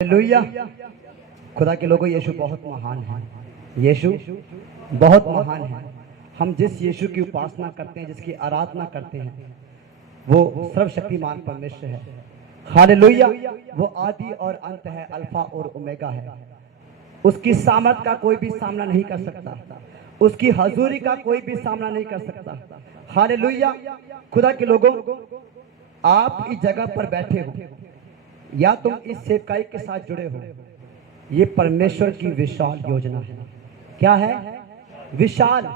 Hallelujah. खुदा के लोगों, यीशु बहुत महान है। यीशु बहुत महान है। हम जिस यीशु की उपासना करते हैं, जिसकी आराधना करते हैं, वो सर्वशक्तिमान परमेश्वर है। हालेलुया। वो आदि और अंत है, अल्फा और ओमेगा है। उसकी सामर्थ का कोई भी सामना नहीं कर सकता, उसकी हजूरी का कोई भी सामना नहीं कर सकता। हालेलुया। खुदा के लोगों, आप इस जगह पर बैठे हो या तुम इस सेवकाई के साथ जुड़े हो, ये परमेश्वर की विशाल योजना है। क्या है? विशाल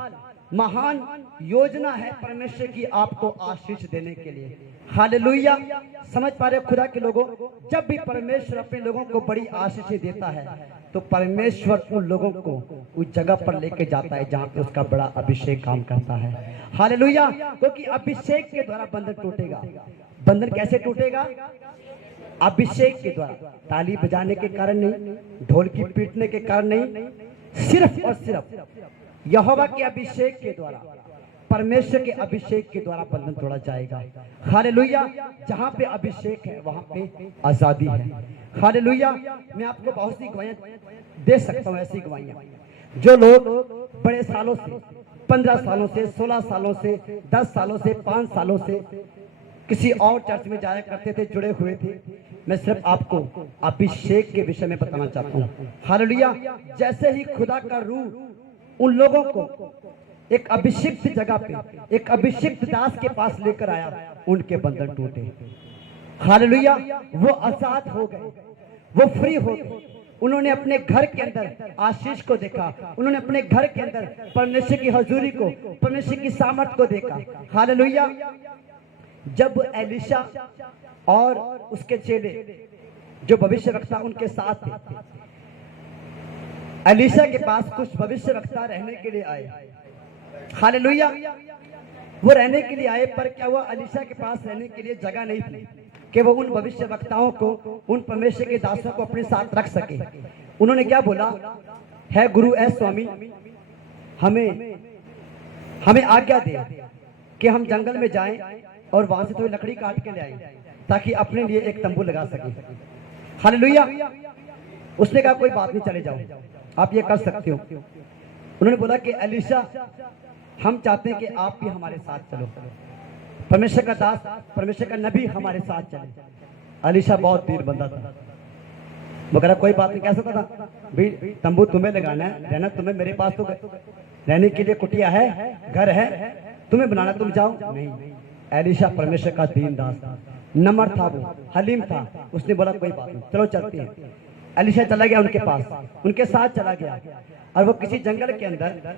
महान योजना है परमेश्वर की आपको आशीष देने के लिए। हालेलुया। समझ पा रहे हो खुदा के लोगों? जब भी परमेश्वर अपने लोगों को बड़ी आशीष देता है तो परमेश्वर उन लोगों को उस जगह पर लेके जाता है जहां पे उसका बड़ा अभिषेक काम करता है। हालेलुया। क्योंकि अभिषेक के द्वारा बंधन टूटेगा। बंधन कैसे टूटेगा? अभिषेक के द्वारा। ताली बजाने के कारण नहीं, ढोल की पीटने के कारण नहीं, सिर्फ और सिर्फ यहोवा के अभिषेक के द्वारा, परमेश्वर के अभिषेक के द्वारा बंधन तोड़ा जाएगा। हालेलुया। जहां पे अभिषेक है वहां पे आजादी है। हालेलुया। मैं आपको बहुत सी गवाहियां दे सकता हूं, ऐसी गवाहियां जो लोग बड़े सालों से, 15 सालों से, 16 सालों से, 10 सालों से, 5 सालों से किसी और चर्च में जाया करते थे, जुड़े हुए थे। मैं सिर्फ आपको अभिषेक के विषय में बताना चाहता हूँ। हालेलुया। जैसे ही खुदा का रूह उन लोगों को एक अभिषिक्त जगह पे, एक अभिषिक्त दास के पास लेकर आया, उनके बंधन टूटे। हालेलुया। वो आजाद हो गए, वो फ्री हो गए। उन्होंने अपने घर के अंदर आशीष को देखा, उन्होंने अपने घर के अंदर परमेश्वर की हजूरी को, परमेश्वर की सामर्थ को देखा। हालेलुया। जब एलिशा और उसके चेले जो भविष्यवक्ता उनके साथ थे, एलिशा के पास कुछ भविष्यवक्ता रहने के लिए आए। हालेलुया। वो रहने के लिए आए, पर क्या हुआ? एलिशा के पास रहने के लिए जगह नहीं थी कि वो उन भविष्यवक्ताओं को, उन परमेश्वर के दासों को अपने साथ रख सके। उन्होंने क्या बोला? है गुरु, ऐ स्वामी, हमें आज्ञा दे कि हम जंगल में जाएं और वहां से थोड़ी लकड़ी काट के ले आए ताकि अपने लिए एक तंबू लगा सके। हालेलुया। उसने कहा कोई बात नहीं, चले जाओ, आप ये कर सकते हो। उन्होंने बोला कि एलिशा, हम चाहते हैं कि आप भी हमारे साथ चलो, परमेश्वर का दास, परमेश्वर का नबी हमारे साथ चले। एलिशा बहुत वीर बंदा था। वो कह रहा कोई बात नहीं। कैसा था भाई? तंबू तुम्हें लगाना है, रहना तुम्हें, मेरे पास तो रहने के लिए कुटिया है, घर है, तुम्हें बनाना, तुम जाओ। नहीं, एलिशा परमेश्वर का दीन दास था, नम्र था, वो हलीम था। उसने बोला कोई बात नहीं, चलो चलते हैं। एलिशा चला गया उनके पास, उनके साथ चला गया, और वो किसी जंगल के अंदर,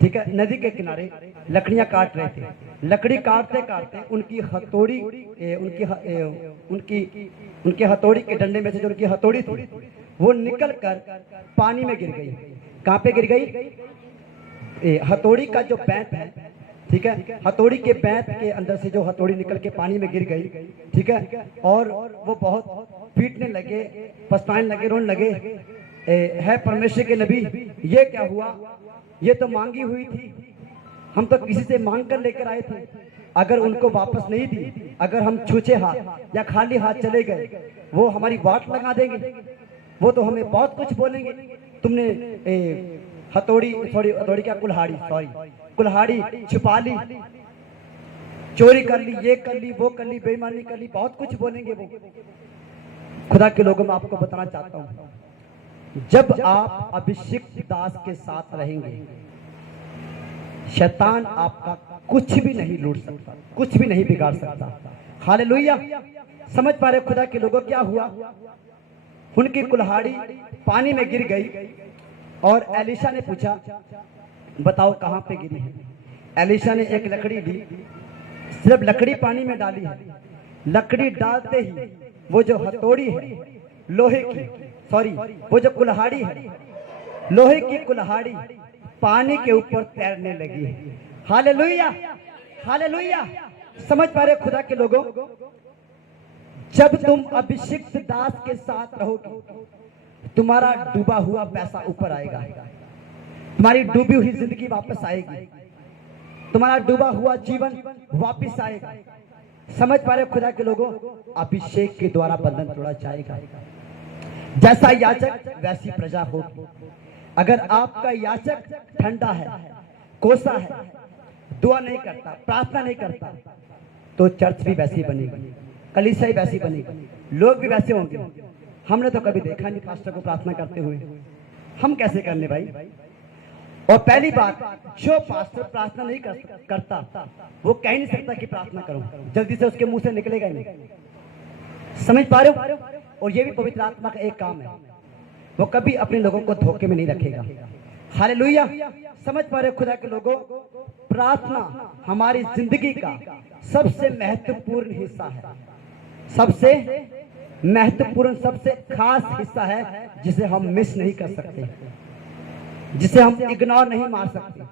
ठीक है, नदी के किनारे लकड़ियां काट रहे थे। लकड़ी काटते काटते उनकी हथौड़ी, उनकी हथौड़ी के डंडे में से जो उनकी हथौड़ी थी वो निकल कर पानी में गिर गई। कहाँ पे गिर गई? हथौड़ी का जो बैंत है, ठीक है, हथौड़ी के बैंत के अंदर से जो हथौड़ी निकल के पानी में गिर गई, ठीक है। और वो बहुत पीटने लगे, पछताने लगे, रोने लगे। है परमेश्वर के नबी, ये क्या हुआ? ये तो मांगी हुई थी, हम तो किसी से मांग कर लेकर आए थे। अगर उनको वापस नहीं दी, अगर हम छूछे हाथ या खाली हाथ चले गए, वो हमारी वाट लगा देंगे, वो तो हमें बहुत कुछ बोलेंगे। तुमने हथौड़ी क्या, कुल्हाड़ी छुपा ली, चोरी कर ली, ये कर ली, वो कर ली, बेईमानी कर ली, बहुत कुछ बोलेंगे वो। खुदा के लोगों में आपको बताना चाहता हूं, जब आप अभिषिक्त दास के साथ रहेंगे, शैतान आपका कुछ भी नहीं लूट सकता, कुछ भी नहीं बिगाड़ सकता। हालेलुया। समझ पा रहे खुदा के लोगों? क्या हुआ? उनकी कुल्हाड़ी पानी में गिर गई और एलिशा ने पूछा बताओ कहां पे गिरी है? एलिशा ने एक लकड़ी ली, सिर्फ लकड़ी पानी में डाली है। लकड़ी डालते ही वो जो हथौड़ी है लोहे की, वो जो कुल्हाड़ी है लोहे की कुल्हाड़ी पानी के ऊपर तैरने लगी है। हालेलुया। हालेलुया। समझ पा रहे खुदा के लोगों? जब तुम अभिषिक्त दास के साथ रहोगे, तुम्हारा डूबा हुआ पैसा ऊपर आएगा, तुम्हारी डूबी हुई जिंदगी वापस आएगी, तुम्हारा डूबा हुआ जीवन वापस आएगा। समझ पा रहे खुदा के लोगों? अभिषेक के द्वारा बंधन तोड़ा जाएगा। जैसा याचक वैसी प्रजा होगी। अगर आपका याचक ठंडा है, कोसा है, दुआ नहीं करता, प्रार्थना नहीं करता, तो चर्च भी वैसी बनेगी, कलीसिया भी वैसी बनेगी, लोग भी वैसे होंगे। हमने तो कभी देखा नहीं पास्टर को प्रार्थना करते हुए, हम कैसे करने भाई। और पहली बात, जो पास्टर प्रार्थना नहीं करता वो कह नहीं सकता कि प्रार्थना करो, जल्दी से उसके मुंह से निकलेगा ही नहीं। समझ पा रहे हो? और ये भी पवित्र आत्मा का एक काम है, वो कभी अपने लोगों को धोखे में नहीं रखेगा। हालेलुया। समझ पा रहे हो खुदा के लोगों, प्रार्थना हमारी जिंदगी का सबसे महत्वपूर्ण हिस्सा है, सबसे महत्वपूर्ण, सबसे खास हिस्सा है, जिसे हम मिस नहीं कर सकते, जिसे हम इग्नोर नहीं मार सकते।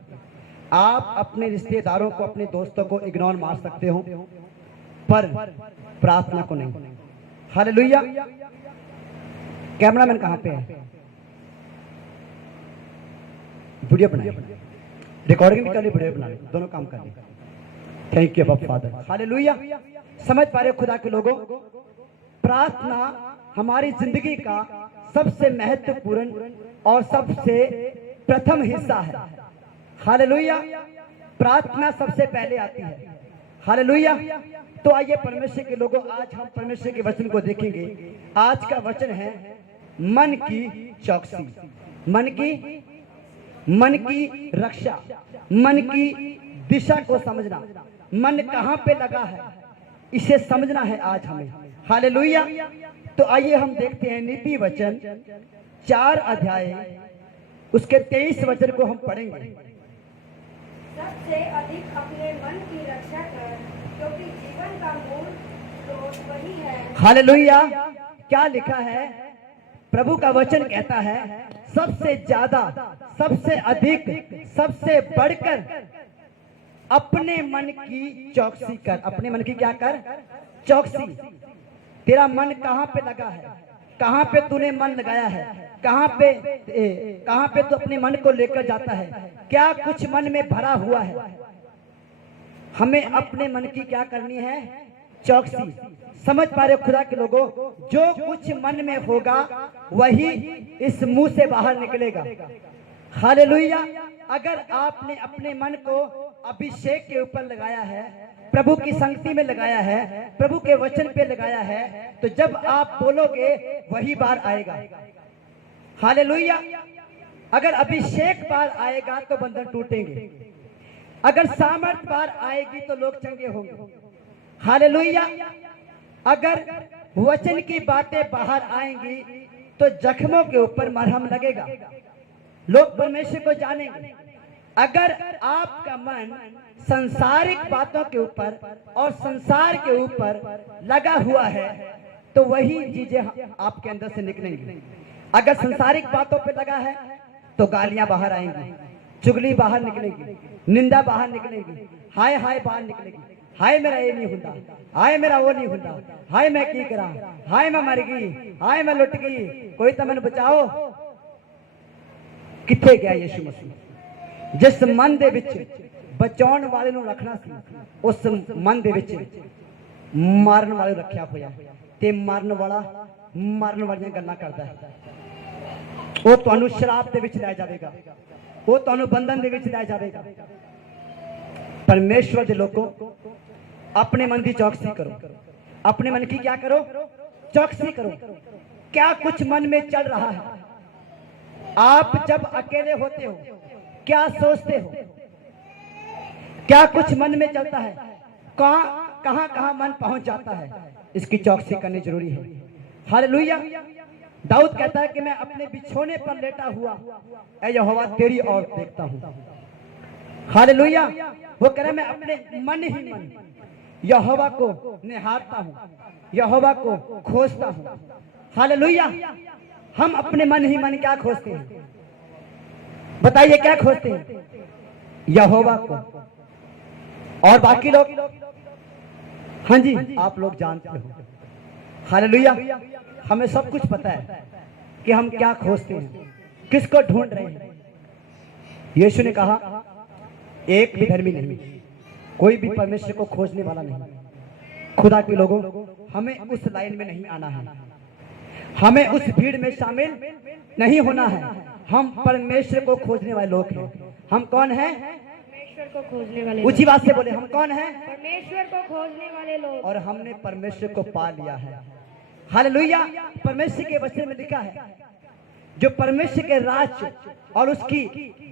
आप अपने रिश्तेदारों को, अपने दोस्तों को इग्नोर मार सकते हो, पर प्रार्थना को नहीं। हालेलुया। कैमरामैन कहां पे है? वीडियो बनाए, रिकॉर्डिंग भी कर ली, वीडियो बना ली, दोनों काम कर ली। थैंक यू बाप फादर। हालेलुया। समझ पा रहे हो खुदा के लोगों, प्रार्थना हमारी जिंदगी का सबसे महत्वपूर्ण और सबसे प्रथम हिस्सा है। हालेलुया। प्रार्थना सबसे पहले आती है। हालेलुया। तो आइए परमेश्वर के लोगों, आज हम परमेश्वर के वचन को देखेंगे। आज का वचन है मन की चौकसी, मन की रक्षा, मन की दिशा को समझना, मन कहां पे लगा है इसे समझना है आज हमें। हालेलुया। तो आइए हम देखते हैं नीति वचन 4 अध्याय उसके 23 वचन को हम पढ़ेंगे। सबसे अधिक अपने मन की रक्षा कर, क्योंकि जीवन का मूल स्रोत वही है। हालेलुया। क्या लिखा है? प्रभु का वचन कहता है सबसे ज्यादा, सबसे अधिक, सबसे बढ़कर अपने मन की चौकसी कर। अपने मन की क्या कर? चौकसी। तेरा मन कहां पे लगा है? कहां पे तूने मन लगाया है? कहां पे तू अपने मन को लेकर जाता है? क्या कुछ मन में भरा हुआ है? हमें अपने मन की क्या करनी है? चौकसी। समझ पा रहे खुदा के लोगों, जो कुछ मन में होगा वही इस मुंह से बाहर निकलेगा। हालेलुया। अगर आपने अपने मन को अभिषेक के ऊपर लगाया है, प्रभु की संगति में लगाया है, प्रभु के वचन पे लगाया है, तो जब आप बोलोगे वही बार आएगा। हालेलुया। अगर अभिषेक बार आएगा तो बंधन टूटेंगे, अगर सामर्थ बार आएगी तो लोग चंगे होंगे। हालेलुया। अगर वचन की बातें बाहर आएंगी तो जख्मों के ऊपर मरहम लगेगा, लोग परमेश्वर को जानेंगे। अगर आपका मन संसारिक बातों के ऊपर और संसार के ऊपर लगा हुआ है तो वही चीजें आपके अंदर से निकलेंगी। अगर संसारिक बातों पे लगा है तो गालियां बाहर आएंगी, चुगली बाहर निकलेगी, निंदा बाहर निकलेगी, हाय हाय बाहर निकलेगी। हाय मेरा ये नहीं होता, हाय मेरा वो नहीं होता, हाय मैं की करा, हाय मैं मर गई, हाय मैं लुट गई, कोई तो मैंने बचाओ। किथे गया यीशु मसीह? जिस मन दे विच बचाउण वाले ਨੂੰ ਰੱਖਣਾ ਸੀ, ਉਸ ਮਨ ਦੇ ਵਿੱਚ ਮਾਰਨ ਵਾਲੇ ਰੱਖਿਆ ਹੋਇਆ ਤੇ ਮਰਨ ਵਾਲੀਆਂ ਗੱਲਾਂ ਕਰਦਾ ਹੈ। ਉਹ ਤੁਹਾਨੂੰ ਸ਼ਰਾਬ ਦੇ ਵਿੱਚ ਲੈ ਜਾਵੇਗਾ, ਉਹ ਤੁਹਾਨੂੰ ਬੰਧਨ ਦੇ ਵਿੱਚ ਲੈ ਜਾਵੇਗਾ। परमेश्वर के लोगों, अपने मन की चौकसी करो। अपने मन की क्या करो? चौकसी करो। क्या कुछ मन में चल रहा है? आप जब अकेले होते हो क्या सोचते हो? क्या कुछ मन में चलता है? कहां कहां मन पहुंच जाता है? इसकी चौकसी करनी जरूरी है। हालेलुया। दाऊद कहता है कि मैं अपने बिछोने पर लेटा हुआ ऐ यहोवा तेरी ओर देखता हूं। हालेलुया। वो कह रहा मैं अपने मन ही मन यहोवा को निहारता हूं, यहोवा को खोजता हूं। हालेलुया। हम अपने मन ही मन क्या खोजते हैं? बताइए क्या खोजते हैं? यहोवा को। और बाकी लोग? हाँ जी, आप लोग जानते हो। हालेलुया। हमें सब कुछ पता है कि हम क्या खोजते हैं, किसको ढूंढ रहे हैं। यीशु ने कहा एक भी धर्मी नहीं, कोई भी परमेश्वर को खोजने वाला नहीं। खुदा के लोगों, हमें उस लाइन में नहीं आना है। हमें उस भीड़ में शामिल नहीं होना है। हम परमेश्वर को खोजने वाले लोग हैं। हम कौन हैं? परमेश्वर को खोजने वाले ऊंची बात से बोले, हम कौन हैं? परमेश्वर को खोजने वाले लोग। और हमने परमेश्वर को पा लिया है। हालेलुया। परमेश्वर के वचन में लिखा है, जो परमेश्वर के राज्य और उसकी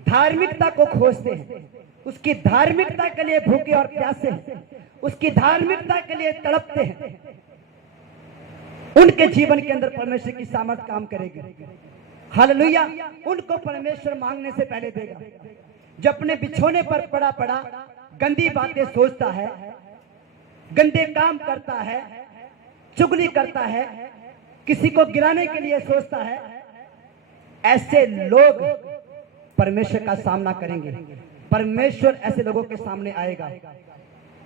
धार्मिकता को खोजते हैं, उसकी धार्मिकता के लिए भूखे और प्यासे हैं, उसकी धार्मिकता के लिए तड़पते हैं, उनके जीवन के अंदर परमेश्वर की सामर्थ काम करेगी। हालेलुया। उनको परमेश्वर मांगने से पहले देगा। जो अपने बिछोने पर पड़ा पड़ा गंदी बातें सोचता है, गंदे काम करता है, चुगली करता है, किसी को गिराने के लिए सोचता है, ऐसे लोग परमेश्वर का सामना करेंगे। परमेश्वर ऐसे लोगों के सामने आएगा।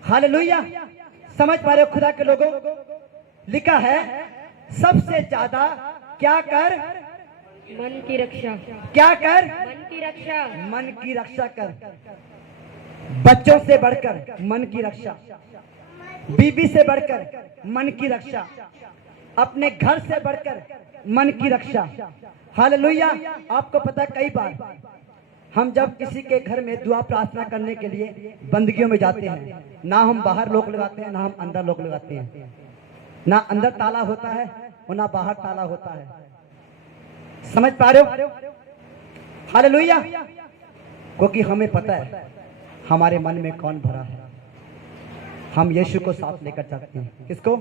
हालेलुया। समझ पा रहे हो खुदा के लोगों? लिखा है, सबसे ज्यादा क्या कर? मन की रक्षा। क्या कर? मन की रक्षा। मन की रक्षा कर। बच्चों से बढ़कर मन की रक्षा, बीवी से बढ़कर मन की रक्षा, अपने घर से बढ़कर मन की रक्षा। हालेलुया। आपको पता, कई बार हम जब किसी के घर में दुआ प्रार्थना करने के लिए बंदगियों में जाते हैं, ना हम बाहर लोग लगाते हैं, ना हम अंदर लोग लगाते हैं, ना अंदर ताला होता है और ना बाहर ताला होता है। समझ पा रहे हो? हालेलुया। क्योंकि हमें पता है हमारे मन में कौन भरा है। हम यीशु को साथ लेकर चलते हैं। किसको?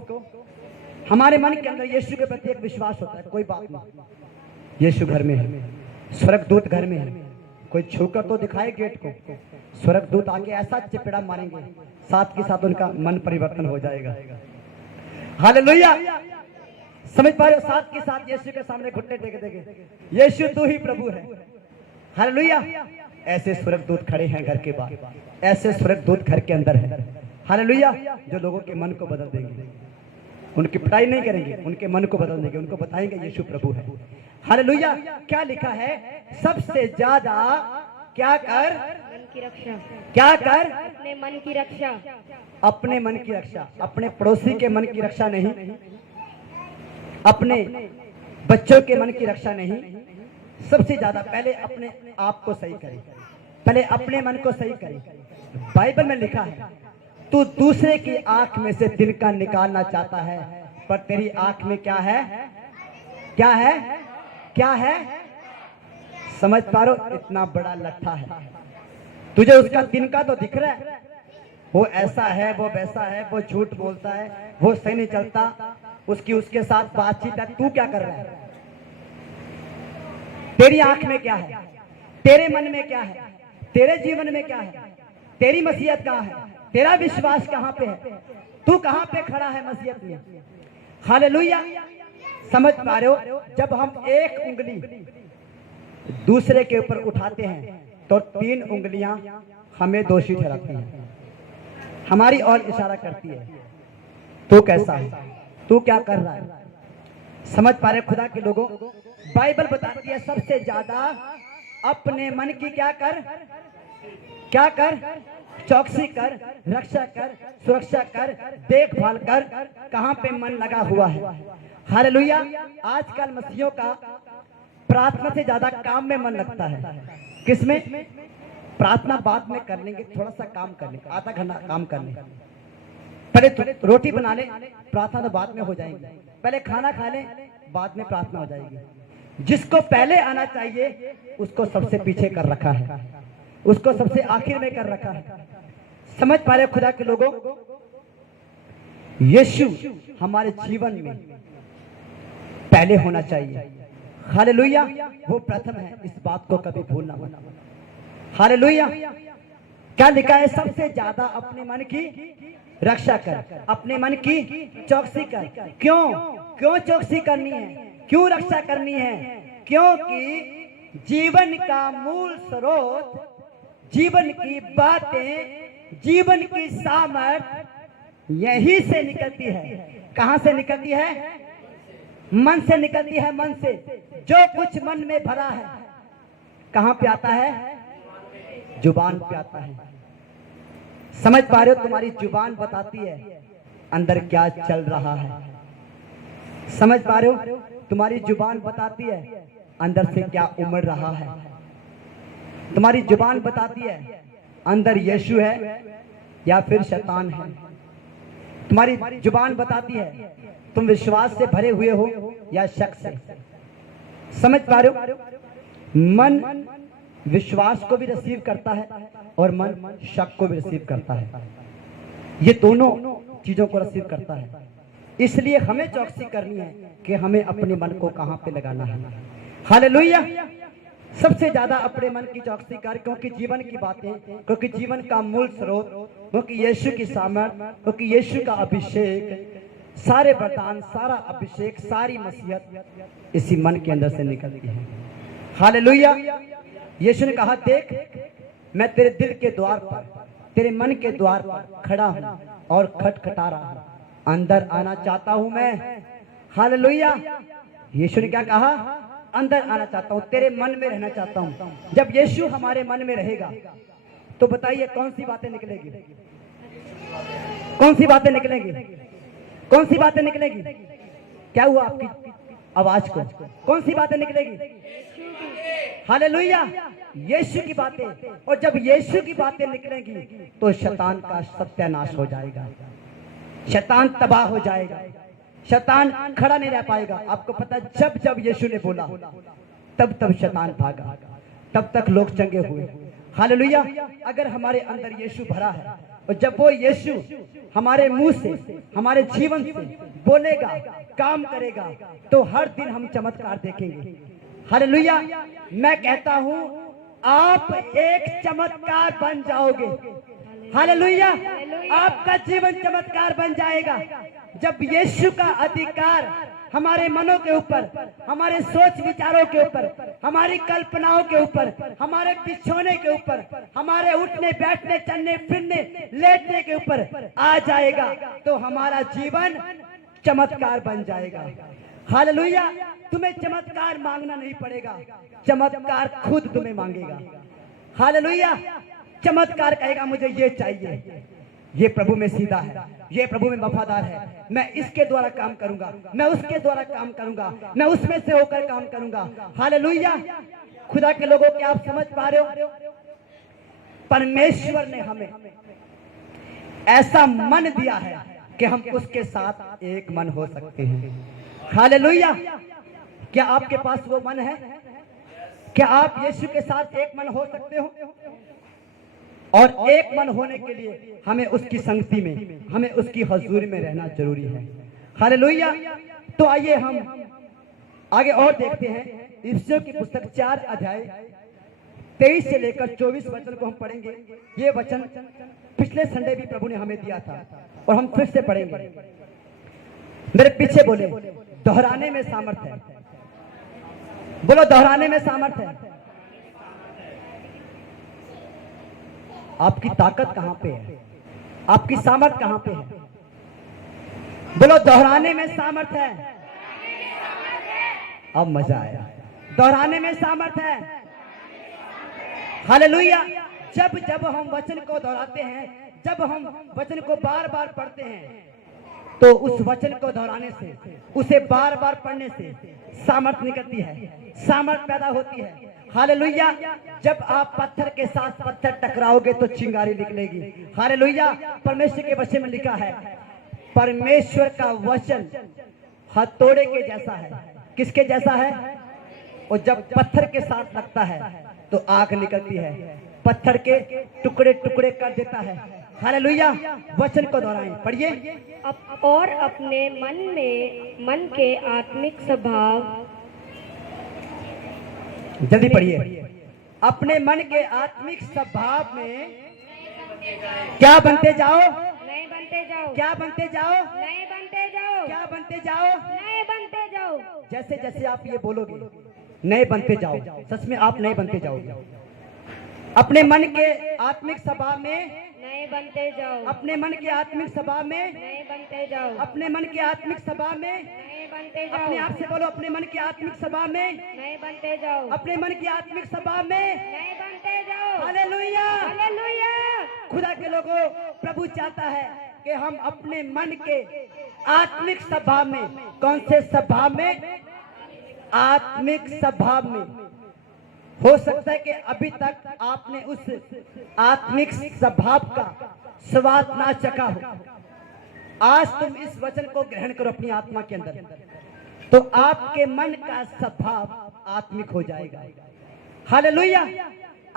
हमारे मन के अंदर यीशु के प्रति एक विश्वास होता है। कोई बात नहीं, यीशु घर में है, स्वर्गदूत घर में है, कोई छूकर तो दिखाए गेट को। स्वर्गदूत आके ऐसा चिपड़ा मारेंगे, साथ के साथ उनका मन परिवर्तन हो जाएगा। हालेलुया। समझ पा रहे हो? साथ के साथ यीशु के सामने घुटने टेक देंगे, यीशु तू ही प्रभु है। हालेलुया। ऐसे स्वर्गदूत खड़े हैं घर के बाहर, ऐसे स्वर्गदूत घर के अंदर है। हालेलुया। जो लोगों के मन को बदल देंगे, उनकी पिटाई नहीं करेंगे, उनके मन को बदल देंगे, उनको बताएंगे यीशु प्रभु है। हालेलुया। क्या लिखा है? सबसे ज्यादा क्या कर? मन की रक्षा। क्या कर? अपने मन की रक्षा। अपने मन की रक्षा। अपने पड़ोसी के मन की रक्षा नहीं, अपने बच्चों के मन की रक्षा नहीं। सबसे ज्यादा पहले अपने आप को सही करें, पहले अपने मन को सही करें। बाइबल में लिखा है, तू दूसरे की आंख में से तिनका निकालना चाहता है, पर तेरी आंख में क्या है? क्या है? क्या है? समझ पा रहे हो? इतना बड़ा लट्ठा है, तुझे उसका तिनका तो दिख रहा है, वो ऐसा है, वो वैसा है, वो झूठ बोलता है, वो सही नहीं चलता, उसके साथ बातचीत है। तू क्या कर रहा है? तेरी आंख में क्या है? तेरे मन में क्या है? तेरे जीवन में क्या है? तेरी मसीहत कहाँ है? तेरा विश्वास कहाँ पे है? तू कहाँ पे खड़ा है मसीहत में? हालेलुया। समझ पा रहे हो? जब हम एक उंगली दूसरे के ऊपर उठाते हैं तो 3 उंगलियां हमें दोषी ठहराती हैं, हमारी ओर इशारा करती है। तू कैसा है? तू क्या कर रहा है? समझ पा रहे खुदा के लोगों? बाइबल बताती है सबसे ज्यादा अपने मन की क्या कर? क्या कर? चौकसी कर, रक्षा कर, सुरक्षा कर, देखभाल कर। कहां पे मन लगा हुआ है? हालेलुया। आजकल मसीहियों का प्रार्थना से ज्यादा काम में मन लगता है। किसमें? प्रार्थना बाद में कर लेंगे, थोड़ा सा काम कर लेंगे, आधा घंटा काम कर लेंगे, पहले रोटी बना ले, प्रार्थना तो बाद में हो जाएगी, पहले खाना खा ले, बाद में प्रार्थना हो जाएगी। जिसको पहले आना चाहिए उसको सबसे पीछे कर रखा है, उसको सबसे आखिर में कर रखा है। समझ पा रहे खुदा के लोगों? यीशु हमारे जीवन में पहले होना चाहिए। हालेलुया। वो प्रथम है, इस बात को कभी भूलना मत। हालेलुया। क्या लिखा है? सबसे ज्यादा अपने मन की रक्षा कर, अपने मन की चौकसी कर। क्यों? क्यों चौकसी करनी है? क्यों रक्षा करनी है? क्योंकि जीवन का मूल स्रोत, जीवन की बातें, जीवन की सामर्थ यहीं से निकलती है। कहां से निकलती है? मन से निकलती है। मन से जो कुछ मन में भरा है कहां पे आता है? जुबान पे आता है। समझ पा रहे हो? तुम्हारी जुबान बताती है अंदर क्या चल रहा है। समझ पा रहे हो? तुम्हारी जुबान बताती है अंदर से क्या उमड़ रहा है। तुम्हारी जुबान बताती है अंदर यीशु है या फिर शैतान है। तुम्हारी जुबान बताती है तुम विश्वास से भरे हुए हो या शक से। समझ पा रहे हो? मन विश्वास को भी रिसीव करता है और मन शक को भी रिसीव करता है। ये दोनों चीजों को रिसीव करता है। इसलिए हमें चौकसी करनी है कि हमें अपने मन को कहां पे लगाना है। हालेलुया। सबसे ज्यादा अपने मन की चौकसी कर, क्योंकि जीवन की बातें, क्योंकि जीवन का मूल स्रोत, क्योंकि यीशु की सामर्थ, क्योंकि यीशु का अभिषेक, सारे वरदान, सारा अभिषेक, सारी मसीहत इसी मन के अंदर से निकलती है। हालेलुया। यीशु ने कहा, देख मैं तेरे दिल के द्वार पर, तेरे मन के द्वार पर खड़ा हूं और खटखटा रहा हूं, अंदर आना चाहता हूं मैं। हालेलुया। यीशु ने क्या कहा? अंदर आना चाहता हूं, तेरे मन में रहना चाहता हूं। जब यीशु हमारे मन में रहेगा तो बताइए कौन सी बातें निकलेगी? कौन सी बातें निकलेगी? कौन सी बातें निकलेगी? क्या हुआ आपकी आवाज को? कौन सी बातें निकलेगी? हालेलुया। यीशु की बातें। और जब यीशु की बातें निकलेंगी तो शैतान का सत्यानाश हो जाएगा, शैतान तबाह हो जाएगा, शैतान खड़ा नहीं रह पाएगा। आपको पता है, जब जब यीशु ने बोला तब तब शैतान भागा, तब तक लोग चंगे हुए। हालेलुया। अगर हमारे अंदर यीशु भरा है और जब वो यीशु हमारे मुंह से, हमारे जीवन से बोलेगा, काम करेगा, तो हर दिन हम चमत्कार देखेंगे। हालेलुया। मैं कहता हूं आप एक चमत्कार बन जाओगे। हालेलुया। आपका जीवन चमत्कार बन जाएगा जब यीशु का अधिकार हमारे मनों के ऊपर, हमारे सोच विचारों के ऊपर, हमारी कल्पनाओं के ऊपर, हमारे बिछोने के ऊपर, हमारे उठने बैठने चलने फिरने लेटने के ऊपर आ जाएगा तो हमारा जीवन चमत्कार बन जाएगा। हालेलुया। तुम्हें चमत्कार मांगना नहीं पड़ेगा, चमत्कार खुद तुम्हें मांगेगा। हालेलुया। चमत्कार कहेगा मुझे ये चाहिए, ये प्रभु में सीधा है, ये प्रभु में वफादार है, मैं इसके द्वारा काम करूंगा, मैं उसके द्वारा काम करूंगा, मैं उसमें से होकर काम करूंगा। हालेलुया। खुदा के लोगों क्या आप समझ पा रहे हो? परमेश्वर ने हमें ऐसा मन दिया है कि हम उसके साथ एक मन हो सकते हैं। हालेलुया। क्या आपके पास वो मन है? क्या आप यीशु के साथ एक मन हो सकते हो? और एक मन होने के लिए हमें उसकी संगति में, हमें उसकी हजूरी में रहना जरूरी है। हालेलुया। तो आइए हम आगे और देखते हैं। इफिसियों की पुस्तक 4 अध्याय 23 से लेकर 24 वचन को हम पढ़ेंगे। ये वचन पिछले संडे भी प्रभु ने हमें दिया था और हम फिर से पढ़ेंगे। मेरे पीछे बोले, दोहराने में सामर्थ है। बोलो, दोहराने में सामर्थ है। आपकी ताकत कहां पे है? आपकी सामर्थ कहां पे है? बोलो, दोहराने में सामर्थ है। अब मजा आया। दोहराने में सामर्थ है। हालेलुया। जब जब हम वचन को दोहराते हैं, जब हम वचन को बार बार पढ़ते हैं, तो उस वचन को दोहराने से, उसे बार बार पढ़ने से सामर्थ निकलती है, सामर्थ पैदा होती है। हालेलुया। जब आप पत्थर के साथ पत्थर टकराओगे तो चिंगारी निकलेगी। हालेलुया। परमेश्वर के वचन में लिखा है, परमेश्वर का वचन हथौड़े के जैसा है। किसके जैसा है? और जब पत्थर के साथ लगता है तो आग निकलती है, पत्थर के टुकड़े टुकड़े कर देता है। हालेलुया। वचन को दोहराएं, पढ़िए। और अपने मन के आत्मिक स्वभाव, जल्दी पढ़िए। अपने मन के आत्मिक स्वभाव में क्या बनते जाओ? नए बनते जाओ। क्या बनते जाओ? नए बनते जाओ। क्या बनते जाओ? नए बनते जाओ। जैसे जैसे आप ये बोलोगे, नए बनते जाओ, सच में आप नए बनते जाओगे। अपने मन के आत्मिक स्वभाव में नए बनते जाओ। अपने मन के आत्मिक स्वभाव में नए बनते जाओ। अपने मन के आत्मिक स्वभाव में नए बनते जाओ। अपने आप से बोलो, अपने मन के आत्मिक स्वभाव में नए बनते जाओ। अपने मन के आत्मिक स्वभाव में नए बनते जाओ। हालेलुया। हालेलुया। खुदा के लोगों, प्रभु चाहता है कि हम अपने मन के आत्मिक स्वभाव में, कौन से स्वभाव में? आत्मिक स्वभाव में। हो सकता है कि अभी तक आपने उस आत्मिक स्वभाव का स्वाद ना चखा हो। आज तुम इस वचन को ग्रहण करो अपनी आत्मा के अंदर, तो आपके मन का स्वभाव आत्मिक हो जाएगा। हालेलुया।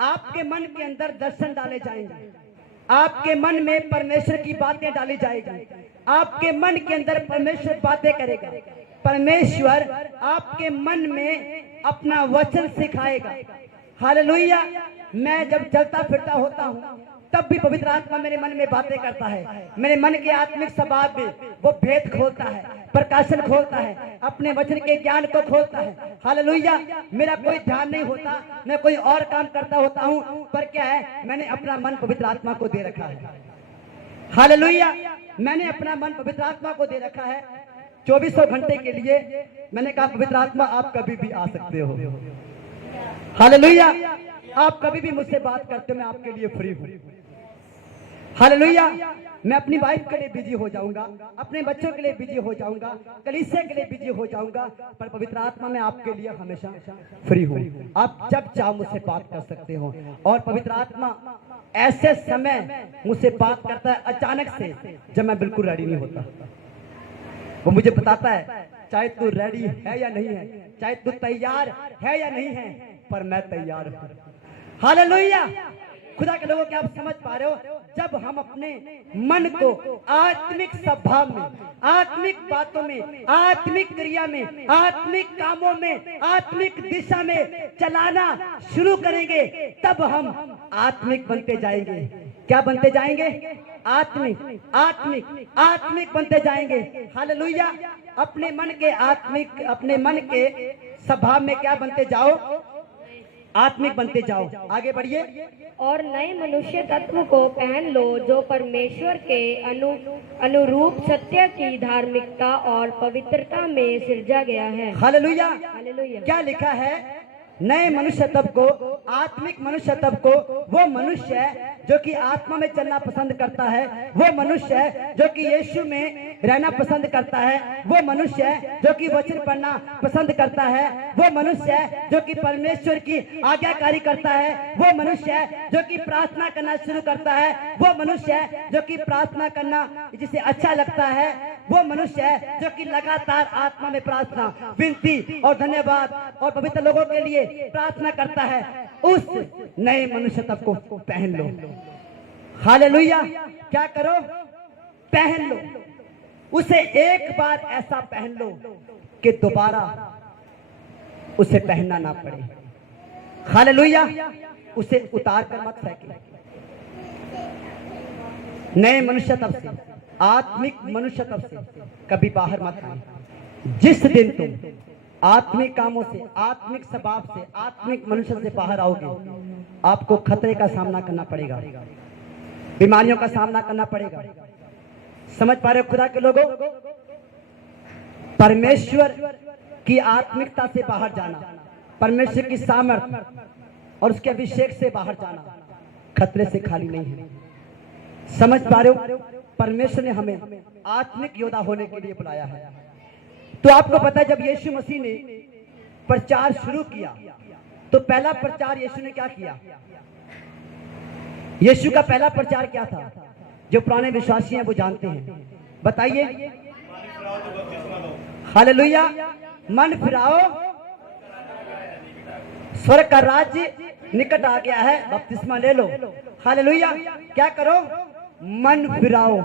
आपके मन के अंदर दर्शन डाले जाएंगे, आपके मन में परमेश्वर की बातें डाली जाएगी, आपके मन के अंदर परमेश्वर बातें करेगा। परमेश्वर आपके मन में अपना वचन सिखाएगा। हालेलुया। मैं जब चलता फिरता होता हूँ तब भी पवित्र आत्मा मेरे मन में बातें करता है। मेरे मन के आत्मिक स्वभाव में वो भेद खोलता है, प्रकाशन खोलता है, अपने वचन के ज्ञान को खोलता है। हालेलुया। मेरा कोई ध्यान नहीं होता, मैं कोई और काम करता होता हूँ, पर क्या है, मैंने अपना मन पवित्र आत्मा को दे रखा है। हालेलुया। मैंने अपना मन पवित्र आत्मा को दे रखा है 2400 घंटे के लिए। मैंने कहा पवित्र आत्मा आप कभी भी आ सकते हो। हालेलुया। आप कभी भी मुझसे बात करते हो, मैं आपके लिए फ्री हूँ। हालेलुया। मैं अपनी वाइफ के लिए बिजी हो जाऊंगा, अपने बच्चों के लिए बिजी हो जाऊंगा, कलीसिया के लिए बिजी हो जाऊंगा, पर पवित्र आत्मा में आपके लिए हमेशा फ्री हूँ। आप जब चाहो मुझसे बात कर सकते हो। और पवित्र आत्मा ऐसे समय मुझसे बात करता है अचानक से, जब मैं बिल्कुल रेडी नहीं होता। वो मुझे बताता है चाहे तू रेडी है या नहीं है, चाहे तू तैयार है या नहीं है, पर मैं तैयार हूँ। हालेलुया। खुदा के लोगों, क्या आप समझ पा रहे हो? जब हम अपने मन को आत्मिक स्वभाव में, आत्मिक बातों में, आत्मिक क्रिया में, आत्मिक कामों में, आत्मिक दिशा में चलाना शुरू करेंगे, तब हम आत्मिक बनते जाएंगे। क्या बनते जाएंगे? आत्मिक, आत्मिक, आत्मिक बनते जाएंगे। हालेलुया। अपने मन के आत्मिक, अपने मन के स्वभाव में क्या बनते जाओ? आत्मिक बनते जाओ। आगे बढ़िए। और नए मनुष्य तत्व को पहन लो, जो परमेश्वर के अनुरूप सत्य की धार्मिकता और पवित्रता में सृजा गया है। हालेलुया। हालेलुया। क्या लिखा है? नए मनुष्य तत्व को, आत्मिक मनुष्य तत्व को, वो मनुष्य है जो कि आत्मा में चलना पसंद करता है, वो मनुष्य है जो कि यीशु में रहना पसंद करता है, वो मनुष्य है जो कि वचन पढ़ना पसंद करता है, वो मनुष्य है जो कि परमेश्वर की आज्ञाकारी करता है, वो मनुष्य है जो कि प्रार्थना करना शुरू करता है, वो मनुष्य है जो कि प्रार्थना करना जिसे अच्छा लगता है, वो मनुष्य है जो कि लगातार आत्मा में प्रार्थना, विनती और धन्यवाद और पवित्र लोगों के लिए प्रार्थना करता है। उस नए मनुष्य तत्व को पहन लो। हालेलुया। क्या करो? पहन लो उसे। एक बार ऐसा पहन लो कि दोबारा उसे पहनना ना पड़े। हालेलुया। उसे उतार कर मत फेंके। नए मनुष्य तत्व से, आत्मिक मनुष्य तत्व से कभी बाहर मत आए। जिस दिन तुम आत्मिक कामों से, आत्मिक स्वभाव से, आत्मिक मनुष्य से बाहर आओगे, आपको खतरे का सामना करना पड़ेगा, बीमारियों का सामना करना पड़ेगा। समझ पा रहे हो खुदा के लोगों? परमेश्वर की आत्मिकता से बाहर जाना, परमेश्वर की सामर्थ और उसके अभिषेक से बाहर जाना खतरे से खाली नहीं है। समझ पा रहे हो? परमेश्वर ने हमें आत्मिक योद्धा होने के लिए बुलाया है। तो आपको पता है, जब यीशु मसीह ने प्रचार शुरू किया तो पहला प्रचार यीशु ने क्या किया? यीशु का पहला प्रचार क्या था? जो पुराने विश्वासी हैं वो जानते हैं, बताइए। हालेलुया। मन फिराओ, स्वर्ग का राज्य निकट आ गया है, बपतिस्मा ले लो। हालेलुया। क्या करो? मन फिराओ।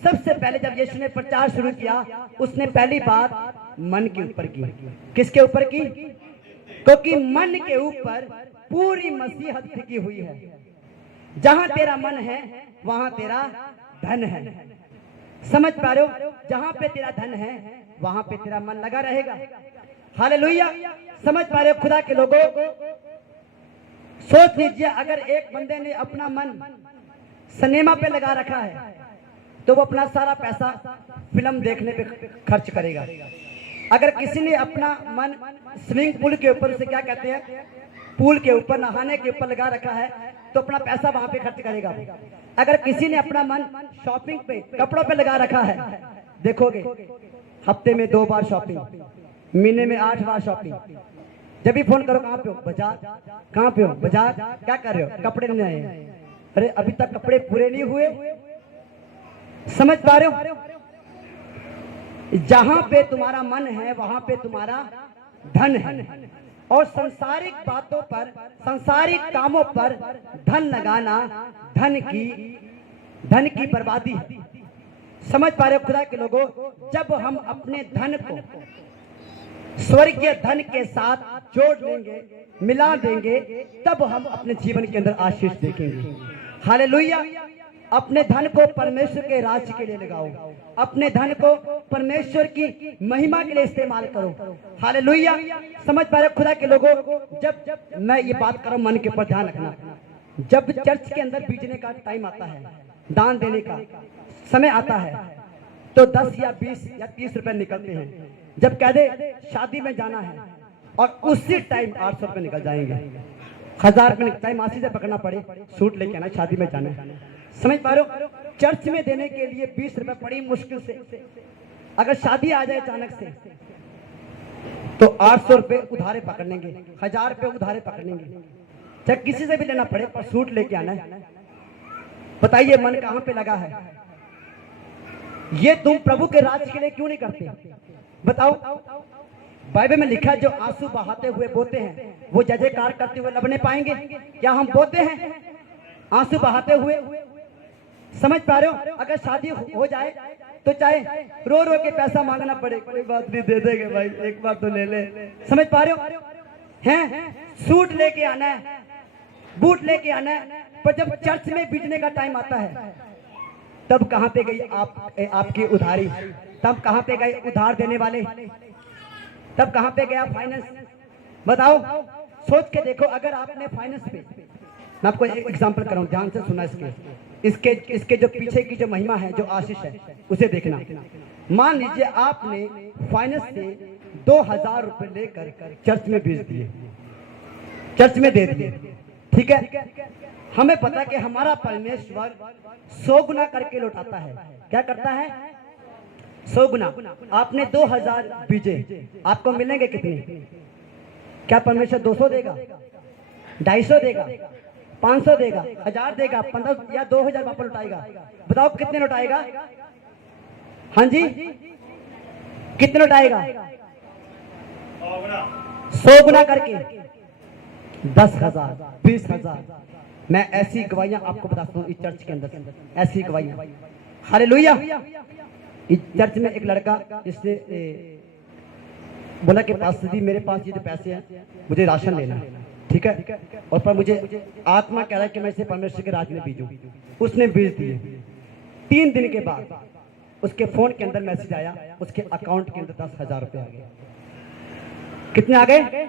सबसे पहले जब यीशु ने प्रचार शुरू किया, उसने पहली बात मन के ऊपर की। किसके ऊपर की? क्योंकि मन के ऊपर पूरी मसीहत टिकी हुई है। जहां तेरा मन है वहां तेरा धन है। समझ पा रहे हो? जहां पे तेरा धन है वहां पे तेरा मन लगा रहेगा। हालेलुया। समझ पा रहे हो खुदा के लोगों? सोच लीजिए, अगर एक बंदे ने अपना मन सिनेमा पे लगा रखा है तो वो अपना सारा पैसा फिल्म देखने पे खर्च करेगा। अगर किसी ने अपना मन स्विमिंग पूल के ऊपर, से क्या कहते हैं, पूल के ऊपर, नहाने के ऊपर लगा रखा है तो अपना पैसा वहां पे खर्च करेगा। अगर किसी ने अपना मन शॉपिंग पे, कपड़ों पे लगा रखा है, देखोगे हफ्ते में 2 बार शॉपिंग, महीने में 8 बार शॉपिंग। जब भी फोन करो कहाँ पे हो, बाजार। कहाँ पे हो, बाजार। क्या कर रहे हो, कपड़े लेने आए हैं। अरे अभी तक कपड़े पूरे नहीं हुए। समझ पा रहे हो? जहां पे तुम्हारा मन है वहां पे तुम्हारा धन है। और सांसारिक बातों पर, सांसारिक कामों पर धन लगाना धन की बर्बादी है। समझ पा रहे हो खुदा के लोगों? जब हम अपने धन को स्वर्गीय धन के साथ जोड़ लेंगे, मिला देंगे, तब हम अपने जीवन के अंदर आशीष देखेंगे। हालेलुया। अपने धन को परमेश्वर के राज्य के लिए लगाओ। अपने धन को परमेश्वर की महिमा के लिए इस्तेमाल करो। हालेलुया। समझ पा रहे खुदा के लोगों? जब मैं ये बात कर रहा हूं, मन के ऊपर ध्यान रखना। जब चर्च के अंदर बीजने का टाइम आता है, दान देने का समय आता है, तो 10 या 20 या 30 रुपए निकलते हैं। जब कह दे शादी में जाना है और उसी टाइम 800 रुपए निकल जाएंगे। 1000 रुपए चाहे मासी से पकड़ना पड़े, सूट लेके आना, शादी में जाना है। समझ पा रहे हो? चर्च में देने के लिए 20 रुपए बड़ी मुश्किल से, अगर शादी आ जाए अचानक से, तो 800 रुपए उधारे पकड़ लेंगे, 1000 रुपए उधारे पकड़ लेंगे, चाहे किसी से भी लेना पड़े, पर सूट लेके आना है। बताइए मन कहां पे लगा है? ये तुम प्रभु के राज्य के लिए क्यों नहीं करते? बताओ। बाइबल में लिखा है, जो आंसू बहाते हुए बोते हैं वो जय जयकार करते हुए लबने पाएंगे। क्या हम बोते हैं आंसू बहाते हुए? समझ पा रहे हो? अगर शादी हो जाए तो चाहे रो रो के पैसा मांगना पड़े, कोई बात नहीं, दे देंगे भाई, एक बार तो ले ले। समझ पा रहे हो? हैं सूट लेके आना है, बूट लेके आना है, पर जब चर्च में बीतने का टाइम आता है, तब कहां पे गई आपकी उधारी? तब कहां पे गए उधार देने वाले? तब कहां पे गया फाइनेंस? बताओ, सोच के देखो। अगर आपने फाइनेंस पे, मैं आपको एक एग्जांपल कर रहा हूं, ध्यान से सुना। इसके जो पीछे की जो महिमा है, जो आशीष है, उसे देखना। मान लीजिए आपने फाइनेंस से 2000 रुपए लेकर चर्च में भेज दिए, चर्च में दे दिए, ठीक है? हमें पता है कि हमारा परमेश्वर 100 गुना करके लौटाता है। क्या करता है? 100 गुना। आपने 2000 बीजे, आपको मिलेंगे कितने? क्या परमेश्वर 200 देगा, 250 देगा, 500 देगा, 1000 देगा, 15 या 2000 वापस लौटाएगा? बताओ कितने लौटाएगा? हाँ जी, कितने लौटाएगा? 100 गुना करके 10,000, 20,000। मैं ऐसी गवाहियां आपको बताता हूँ इस चर्च के अंदर, ऐसी गवाहियां। हालेलुया। इस चर्च में एक लड़का, जिसने बोला कि पास्टर जी मेरे पास ये जो पैसे हैं, मुझे राशन लेना है, ठीक है? और पर मुझे आत्मा कह रहा है कि मैं इसे परमेश्वर के राज में बीजूं। उसने बीज दिए। 3 दिन के बाद उसके फोन के अंदर मैसेज आया, उसके अकाउंट के अंदर 10,000 रुपए आ गए। कितने आ गए?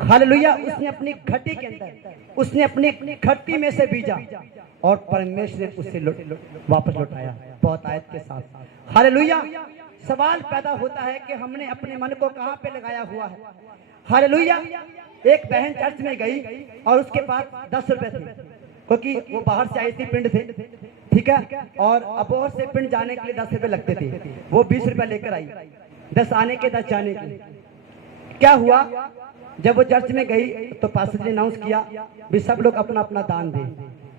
हालेलुया। उसने अपनी घटी के अंदर, उसने अपनी घटी में से बीजा और परमेश्वर ने उसे वापस लौटाया, बहुत आयत के साथ। हालेलुया। सवाल पैदा होता है कि हमने अपने मन को कहां पे लगाया हुआ है? हालेलुया। एक बहन चर्च में गई और उसके पास 10 रुपए थे, क्योंकि वो बाहर से आई थी, पिंड थे, ठीक है? और अबोहर से पिंड जाने के लिए 10 रुपए लगते थे। वो 20 रुपए लेकर आई, 10 आने के 10 जाने के। क्या हुआ? जब वो चर्च में गई तो पास्टर जी ने अनाउंस किया, भी सब लोग अपना अपना दान दें,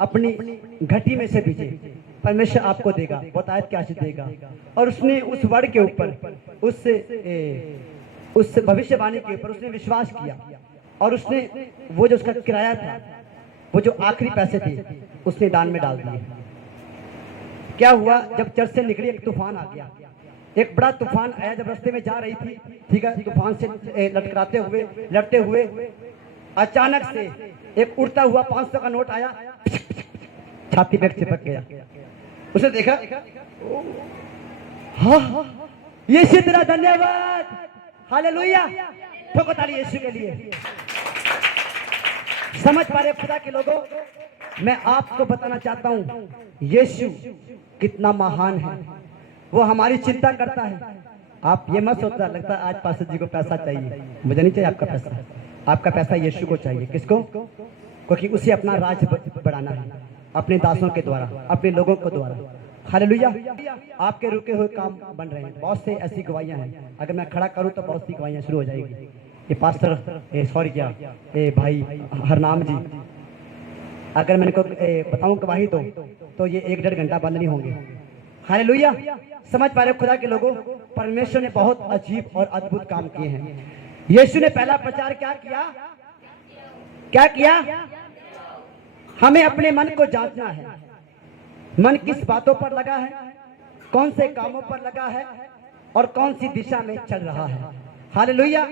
अपनी घटी में से बीजे, परमेश्वर आपको देगा, बहुत आयत की आशीष देगा। और उसने उस वर्ड के ऊपर, उस भविष्यवाणी के ऊपर उसने विश्वास किया और उसने वो जो उसका किराया था, वो जो आखिरी पैसे थे, उसने दान में डाल दिए। क्या हुआ? जब चर्च से निकली एक तूफान आ गया, एक बड़ा तूफान आया। जब रास्ते में जा रही थी, ठीक है, तूफान से लटकराते हुए, लड़ते हुए, अचानक से एक उड़ता हुआ 500 का नोट आया, छाती पे चिपक गया। उसने देखा, हाँ यीशु तेरा धन्यवाद, हालेलुया। ठोको ताली यीशु के लिए। समझ पा रहे खुदा के लोगों? मैं आपको बताना चाहता हूं यीशु कितना महान है। वो हमारी चिंता करता है। आप ये मत सोचना लगता आज पास्टर जी को पैसा चाहिए। मुझे नहीं चाहिए आपका पैसा, आपका पैसा यीशु को चाहिए। किसको? क्योंकि उसे अपना राज बढ़ाना है, अपने दासों के द्वारा, अपने लोगों के द्वारा। हालेलुया। आपके रुके हुए काम बन रहे हैं। बहुत से ऐसी गवाहियां हैं, अगर मैं खड़ा करूं तो बहुत सी गवाहियां शुरू हो जाएगी। ये पास्टर सॉरी क्या भाई हरनाम जी, अगर मैंने को बताऊं गवाही तो ये 1-1.5 घंटा बंद नहीं होंगे। हालेलुया। समझ पा रहे हो खुदा के लोगों, परमेश्वर ने बहुत अजीब और अद्भुत काम किए हैं। यीशु ने पहला प्रचार क्या किया? क्या किया? हमें अपने मन को जांचना है। मन किस बातों पर लगा है, कौन से कामों पर लगा है और कौन सी दिशा में चल रहा है। हालेलुया।